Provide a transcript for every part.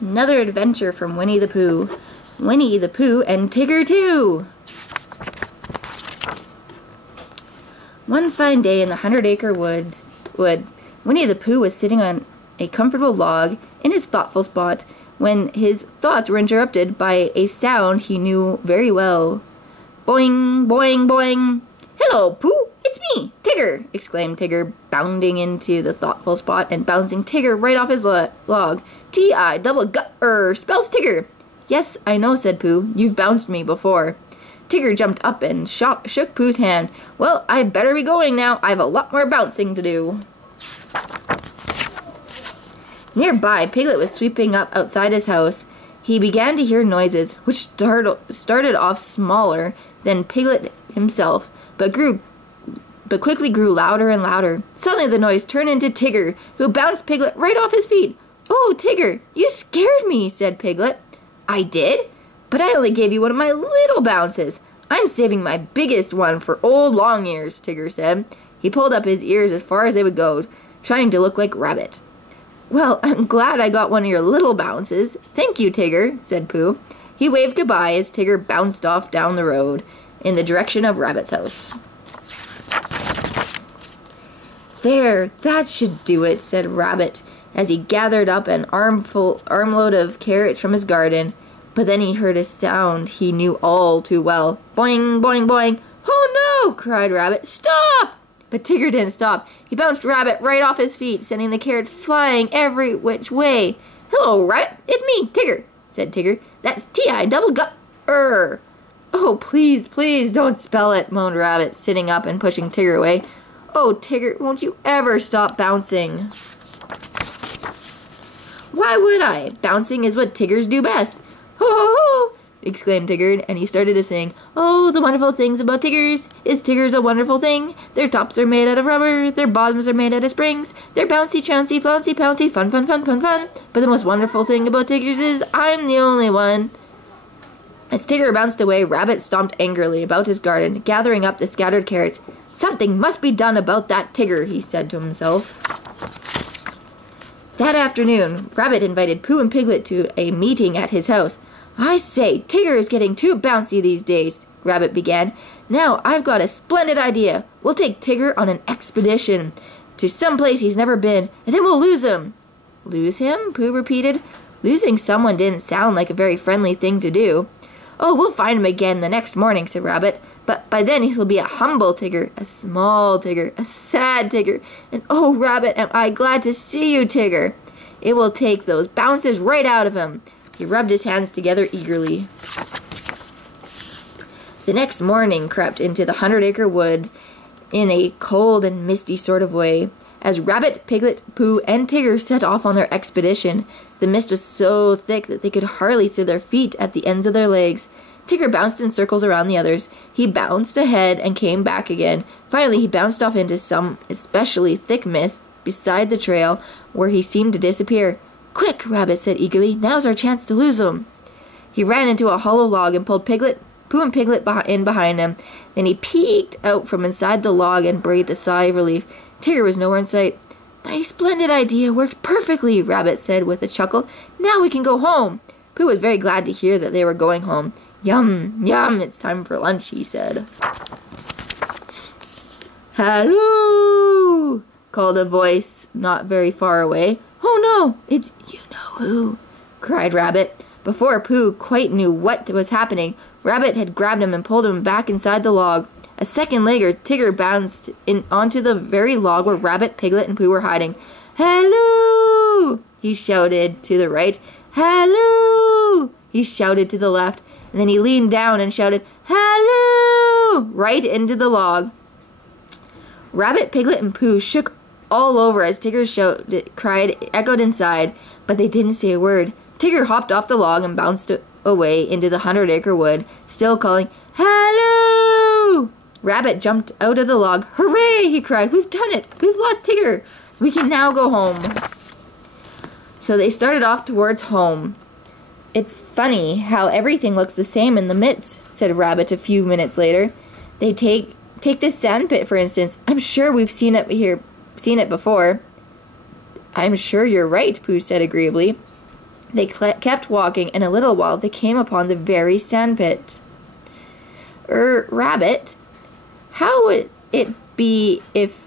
Another adventure from Winnie the Pooh. Winnie the Pooh and Tigger too! One fine day in the 100-acre wood, Winnie the Pooh was sitting on a comfortable log in his thoughtful spot when his thoughts were interrupted by a sound he knew very well. Boing, boing, boing! "Hello, Pooh! It's me, Tigger!" exclaimed Tigger, bounding into the thoughtful spot and bouncing Tigger right off his log. T-I-double-gut-er spells Tigger. "Yes, I know," said Pooh. "You've bounced me before." Tigger jumped up and shook Pooh's hand. "Well, I'd better be going now. I have a lot more bouncing to do." Nearby, Piglet was sweeping up outside his house. He began to hear noises, which started off smaller than Piglet himself, but quickly grew louder and louder. Suddenly the noise turned into Tigger, who bounced Piglet right off his feet. "Oh, Tigger, you scared me," said Piglet. "I did? But I only gave you one of my little bounces. I'm saving my biggest one for old long ears," Tigger said. He pulled up his ears as far as they would go, trying to look like Rabbit. "Well, I'm glad I got one of your little bounces. Thank you, Tigger," said Pooh. He waved goodbye as Tigger bounced off down the road in the direction of Rabbit's house. "There, that should do it," said Rabbit as he gathered up an armload of carrots from his garden. But then he heard a sound he knew all too well. Boing, boing, boing. "Oh no!" cried Rabbit. "Stop!" But Tigger didn't stop. He bounced Rabbit right off his feet, sending the carrots flying every which way. "Hello, Rabbit. It's me, Tigger," said Tigger. "That's T-I-double-gut-er." "Oh, please, please don't spell it," moaned Rabbit, sitting up and pushing Tigger away. "Oh, Tigger, won't you ever stop bouncing?" "Why would I? Bouncing is what Tiggers do best." "Ho, ho, ho!" exclaimed Tigger, and he started to sing. "Oh, the wonderful things about Tiggers. Is Tiggers a wonderful thing? Their tops are made out of rubber, their bottoms are made out of springs, they're bouncy, trouncy, flouncy, pouncy, fun, fun, fun, fun, fun. But the most wonderful thing about Tiggers is I'm the only one." As Tigger bounced away, Rabbit stomped angrily about his garden, gathering up the scattered carrots. "Something must be done about that Tigger," he said to himself. That afternoon, Rabbit invited Pooh and Piglet to a meeting at his house. "I say, Tigger is getting too bouncy these days," Rabbit began. "Now, I've got a splendid idea. We'll take Tigger on an expedition to some place he's never been, and then we'll lose him." "Lose him?" Pooh repeated. Losing someone didn't sound like a very friendly thing to do. "Oh, we'll find him again the next morning," said Rabbit. "But by then he'll be a humble Tigger, a small Tigger, a sad Tigger. And oh, Rabbit, am I glad to see you, Tigger. It will take those bounces right out of him." He rubbed his hands together eagerly. The next morning crept into the 100-acre wood in a cold and misty sort of way. As Rabbit, Piglet, Pooh, and Tigger set off on their expedition, the mist was so thick that they could hardly see their feet at the ends of their legs. Tigger bounced in circles around the others. He bounced ahead and came back again. Finally, he bounced off into some especially thick mist beside the trail, where he seemed to disappear. "Quick," Rabbit said eagerly. "Now's our chance to lose him." He ran into a hollow log and pulled Pooh and Piglet in behind him. Then he peeked out from inside the log and breathed a sigh of relief. Tigger was nowhere in sight. "My splendid idea worked perfectly," Rabbit said with a chuckle. "Now we can go home." Pooh was very glad to hear that they were going home. "Yum, yum, it's time for lunch," he said. "Hello!" called a voice not very far away. "Oh no, it's you-know-who," cried Rabbit. Before Pooh quite knew what was happening, Rabbit had grabbed him and pulled him back inside the log. A second later, Tigger bounced onto the very log where Rabbit, Piglet, and Pooh were hiding. "Hello!" he shouted to the right. "Hello!" he shouted to the left. And then he leaned down and shouted, "Hello!" right into the log. Rabbit, Piglet, and Pooh shook all over as Tigger's cried echoed inside, but they didn't say a word. Tigger hopped off the log and bounced away into the 100-acre wood, still calling, "Hello!" Rabbit jumped out of the log. "Hooray!" he cried. "We've done it! We've lost Tigger! We can now go home." So they started off towards home. "It's funny how everything looks the same in the midst," said Rabbit a few minutes later. "They take this sandpit, for instance. I'm sure we've seen it before." "I'm sure you're right," Pooh said agreeably. They kept walking. In a little while, they came upon the very sandpit. Rabbit, how would it be if,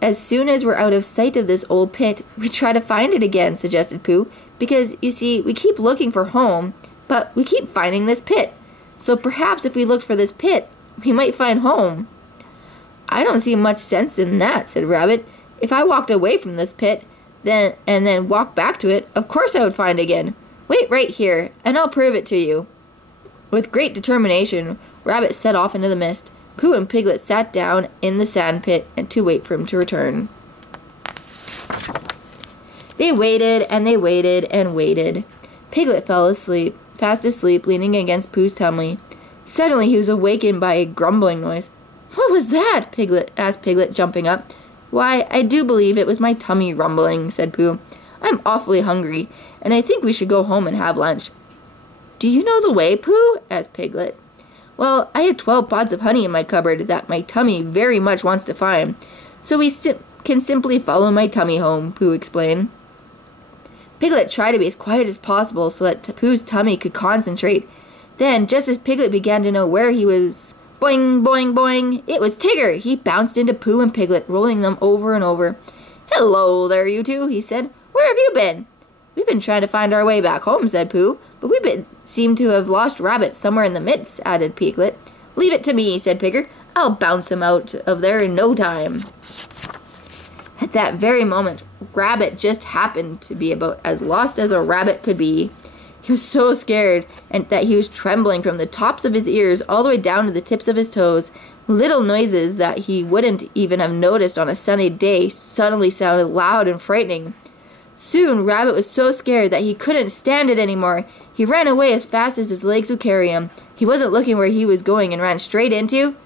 as soon as we're out of sight of this old pit, we try to find it again, suggested Pooh. Because, you see, we keep looking for home, but we keep finding this pit. So perhaps if we looked for this pit, we might find home. I don't see much sense in that, said Rabbit. If I walked away from this pit, then walked back to it, of course I would find it again. Wait right here, and I'll prove it to you. With great determination, Rabbit set off into the mist. Pooh and Piglet sat down in the sand pit and to wait for him to return. They waited and they waited and waited. Piglet fell asleep, fast asleep, leaning against Pooh's tummy. Suddenly he was awakened by a grumbling noise. What was that? asked Piglet, jumping up. Why, I do believe it was my tummy rumbling, said Pooh. I'm awfully hungry, and I think we should go home and have lunch. Do you know the way, Pooh? asked Piglet. Well, I have 12 pots of honey in my cupboard that my tummy very much wants to find, so we can simply follow my tummy home, Pooh explained. Piglet tried to be as quiet as possible so that Pooh's tummy could concentrate. Then, just as Piglet began to know where he was, boing, boing, boing, it was Tigger. He bounced into Pooh and Piglet, rolling them over and over. Hello there, you two, he said. Where have you been? We've been trying to find our way back home, said Pooh, but we seem to have lost Rabbit somewhere in the midst, added Piglet. Leave it to me, said Tigger. I'll bounce him out of there in no time. At that very moment, Rabbit just happened to be about as lost as a rabbit could be. He was so scared and that he was trembling from the tops of his ears all the way down to the tips of his toes. Little noises that he wouldn't even have noticed on a sunny day suddenly sounded loud and frightening. Soon, Rabbit was so scared that he couldn't stand it anymore. He ran away as fast as his legs would carry him. He wasn't looking where he was going and ran straight into...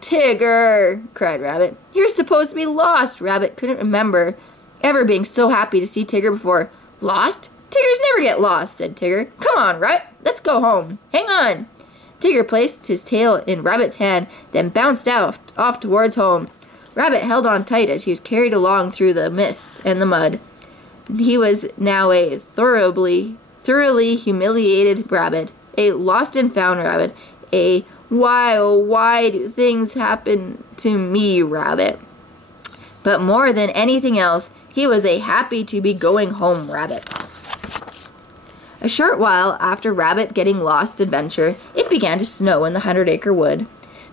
Tigger! Cried Rabbit. You're supposed to be lost! Rabbit couldn't remember ever being so happy to see Tigger before. Lost? Tiggers never get lost, said Tigger. Come on, Rabbit, let's go home. Hang on. Tigger placed his tail in Rabbit's hand, then bounced off towards home. Rabbit held on tight as he was carried along through the mist and the mud. He was now a thoroughly humiliated rabbit, a lost and found rabbit, a why, oh why do things happen to me rabbit. But more than anything else, he was a happy to be going home rabbit. A short while after Rabbit getting lost adventure, it began to snow in the 100-acre wood.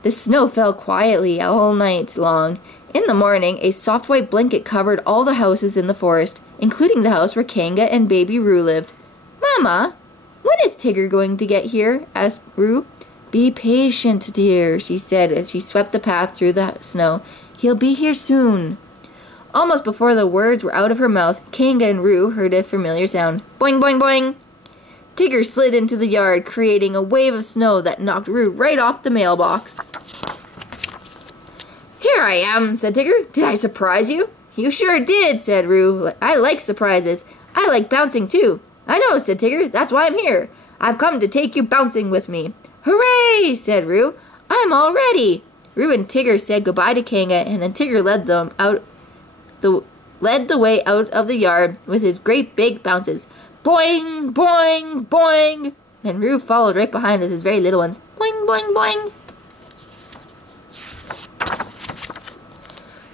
The snow fell quietly all night long. In the morning, a soft white blanket covered all the houses in the forest, including the house where Kanga and baby Roo lived. Mama, when is Tigger going to get here? Asked Roo. Be patient, dear, she said as she swept the path through the snow. He'll be here soon. Almost before the words were out of her mouth, Kanga and Roo heard a familiar sound. Boing, boing, boing! Tigger slid into the yard, creating a wave of snow that knocked Roo right off the mailbox. Here I am, said Tigger. Did I surprise you? You sure did, said Roo. I like surprises. I like bouncing, too. I know, said Tigger. That's why I'm here. I've come to take you bouncing with me. Hooray, said Roo. I'm all ready. Roo and Tigger said goodbye to Kanga, and then Tigger led the way out of the yard with his great big bounces. Boing, boing, boing. And Roo followed right behind with his very little ones. Boing, boing, boing.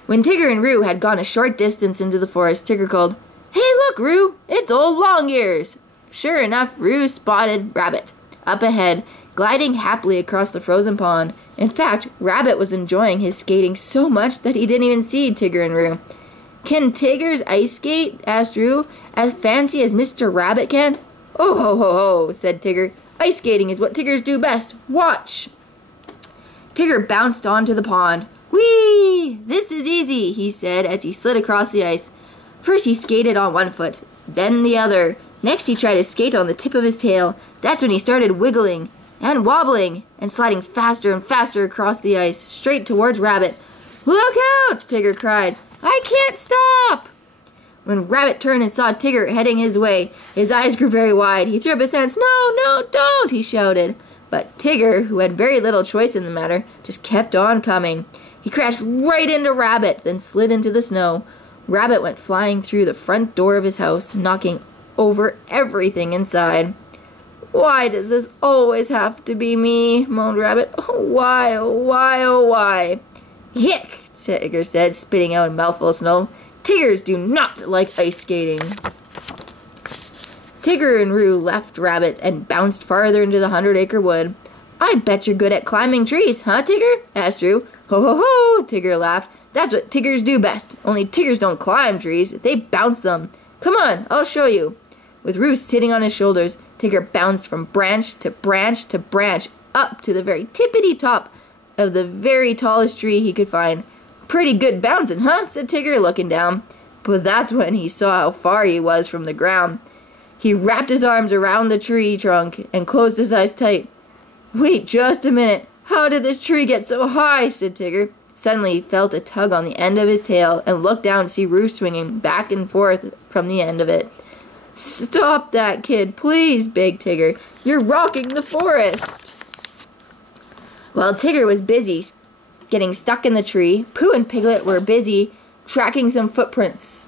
When Tigger and Roo had gone a short distance into the forest, Tigger called, Hey, look, Roo, it's old Longears. Sure enough, Roo spotted Rabbit up ahead, gliding happily across the frozen pond. In fact, Rabbit was enjoying his skating so much that he didn't even see Tigger and Roo. Can Tigger's ice skate? Asked Roo, as fancy as Mr. Rabbit can. Oh, ho, ho, ho, said Tigger. Ice skating is what Tiggers do best. Watch. Tigger bounced onto the pond. Whee! This is easy, he said as he slid across the ice. First he skated on one foot, then the other. Next he tried to skate on the tip of his tail. That's when he started wiggling and wobbling and sliding faster and faster across the ice, straight towards Rabbit. Look out! Tigger cried. I can't stop! When Rabbit turned and saw Tigger heading his way, his eyes grew very wide. He threw up his hands. No, no, don't, he shouted. But Tigger, who had very little choice in the matter, just kept on coming. He crashed right into Rabbit, then slid into the snow. Rabbit went flying through the front door of his house, knocking over everything inside. "Why does this always have to be me?" moaned Rabbit. "Oh, why, oh, why, oh, why?" "Yick!" Tigger said, spitting out a mouthful of snow. "Tiggers do not like ice skating." Tigger and Roo left Rabbit and bounced farther into the 100-acre wood. "I bet you're good at climbing trees, huh, Tigger?" asked Roo. "Ho, ho, ho!" Tigger laughed. "That's what Tiggers do best. Only Tiggers don't climb trees. They bounce them. Come on, I'll show you." With Roo sitting on his shoulders, Tigger bounced from branch to branch to branch up to the very tippity top of the very tallest tree he could find. "Pretty good bouncing, huh?" said Tigger, looking down. But that's when he saw how far he was from the ground. He wrapped his arms around the tree trunk and closed his eyes tight. "Wait just a minute. How did this tree get so high?" said Tigger. Suddenly he felt a tug on the end of his tail and looked down to see Roo swinging back and forth from the end of it. "Stop that, kid, please," begged Tigger. "You're rocking the forest." While Tigger was busy getting stuck in the tree, Pooh and Piglet were busy tracking some footprints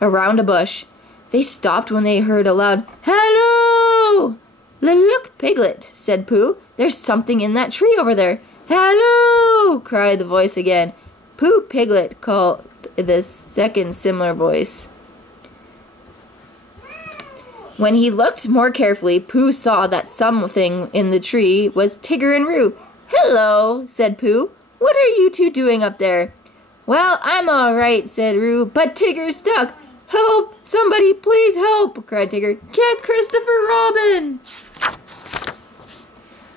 around a bush. They stopped when they heard a loud, "Hello!" "Look, Piglet," said Pooh. "There's something in that tree over there." "Hello!" cried the voice again. Pooh Piglet called the second similar voice. When he looked more carefully, Pooh saw that something in the tree was Tigger and Roo. "Hello," said Pooh. "What are you two doing up there?" "Well, I'm all right," said Roo, "but Tigger's stuck." "Help! Somebody please help!" cried Tigger. "Get Christopher Robin!"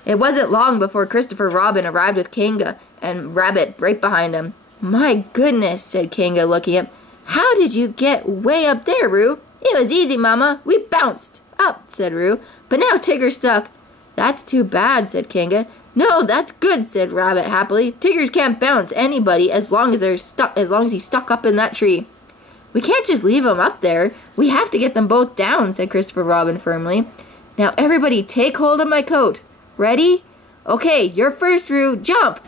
It wasn't long before Christopher Robin arrived with Kanga and Rabbit right behind him. "My goodness," said Kanga, looking up. "How did you get way up there, Roo?" "It was easy, Mama. We bounced up," said Roo. "But now Tigger's stuck." "That's too bad," said Kanga. "No, that's good," said Rabbit happily. "Tiggers can't bounce anybody as long as he's stuck up in that tree." "We can't just leave him up there. We have to get them both down," said Christopher Robin firmly. "Now everybody take hold of my coat. Ready? Okay, you're first, Roo. Jump!"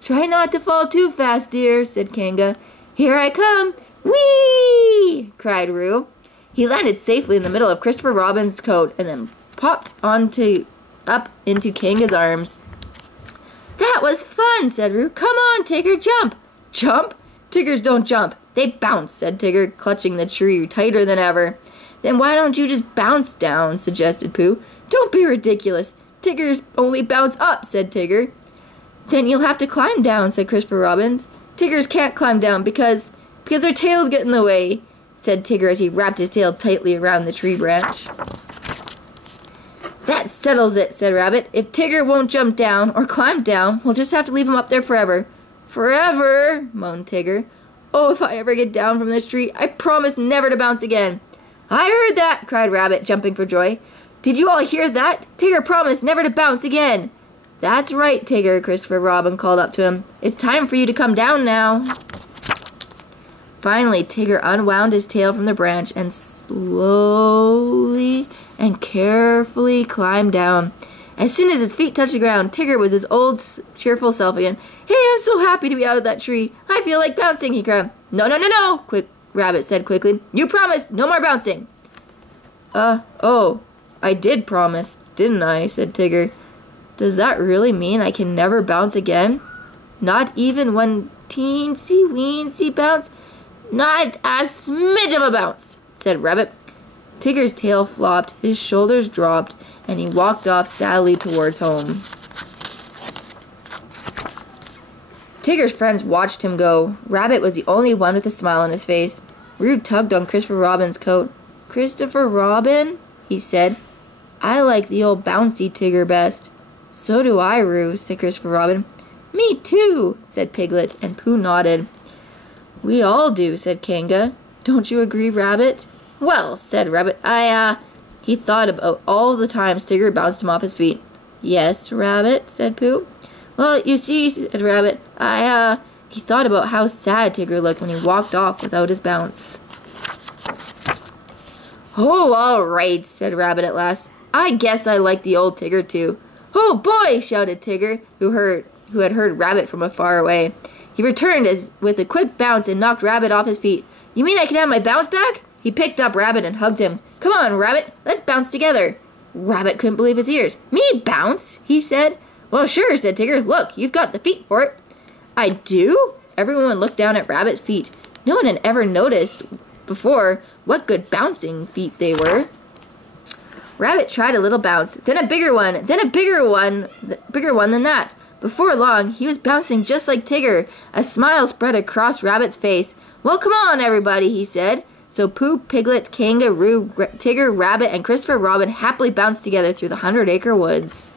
"Try not to fall too fast, dear," said Kanga. "Here I come." "Whee!" cried Roo. He landed safely in the middle of Christopher Robin's coat and then popped up into Kanga's arms. "That was fun," said Roo. "Come on, Tigger, jump." "Jump? Tiggers don't jump. They bounce," said Tigger, clutching the tree tighter than ever. "Then why don't you just bounce down?" suggested Pooh. "Don't be ridiculous. Tiggers only bounce up," said Tigger. "Then you'll have to climb down," said Christopher Robin. "Tiggers can't climb down because their tails get in the way," said Tigger as he wrapped his tail tightly around the tree branch. "That settles it," said Rabbit. "If Tigger won't jump down or climb down, we'll just have to leave him up there forever." "Forever?" moaned Tigger. "Oh, if I ever get down from this tree, I promise never to bounce again." "I heard that!" cried Rabbit, jumping for joy. "Did you all hear that? Tigger promised never to bounce again." "That's right, Tigger," Christopher Robin called up to him. "It's time for you to come down now." Finally, Tigger unwound his tail from the branch and slowly and carefully climbed down. As soon as his feet touched the ground, Tigger was his old, cheerful self again. "Hey, I'm so happy to be out of that tree. I feel like bouncing," he cried. No, Rabbit said quickly. "You promised no more bouncing." Oh, I did promise, didn't I?" said Tigger. "Does that really mean I can never bounce again? Not even one teensy-weensy bounce?" "Not a smidge of a bounce," said Rabbit. Tigger's tail flopped, his shoulders dropped, and he walked off sadly towards home. Tigger's friends watched him go. Rabbit was the only one with a smile on his face. Roo tugged on Christopher Robin's coat. "Christopher Robin," he said, "I like the old bouncy Tigger best." "So do I, Roo," said Christopher Robin. "Me too," said Piglet, and Pooh nodded. "We all do," said Kanga. "Don't you agree, Rabbit?" "Well," said Rabbit, He thought about all the times Tigger bounced him off his feet. "Yes, Rabbit," said Pooh. "Well, you see," said Rabbit, He thought about how sad Tigger looked when he walked off without his bounce. "Oh, all right," said Rabbit at last. "I guess I like the old Tigger too." "Oh boy!" shouted Tigger, who had heard Rabbit from afar away. He returned with a quick bounce and knocked Rabbit off his feet. "You mean I can have my bounce back?" He picked up Rabbit and hugged him. Come on, Rabbit, let's bounce together. Rabbit couldn't believe his ears. Me bounce? He said. Well, sure, said Tigger. Look, you've got the feet for it. I do? Everyone looked down at Rabbit's feet. No one had ever noticed before what good bouncing feet they were. Rabbit tried a little bounce, then a bigger one, then a bigger one than that. Before long, he was bouncing just like Tigger. A smile spread across Rabbit's face. Well, come on, everybody, he said. So Pooh, Piglet, Kangaroo, Tigger, Rabbit, and Christopher Robin happily bounced together through the 100-acre woods.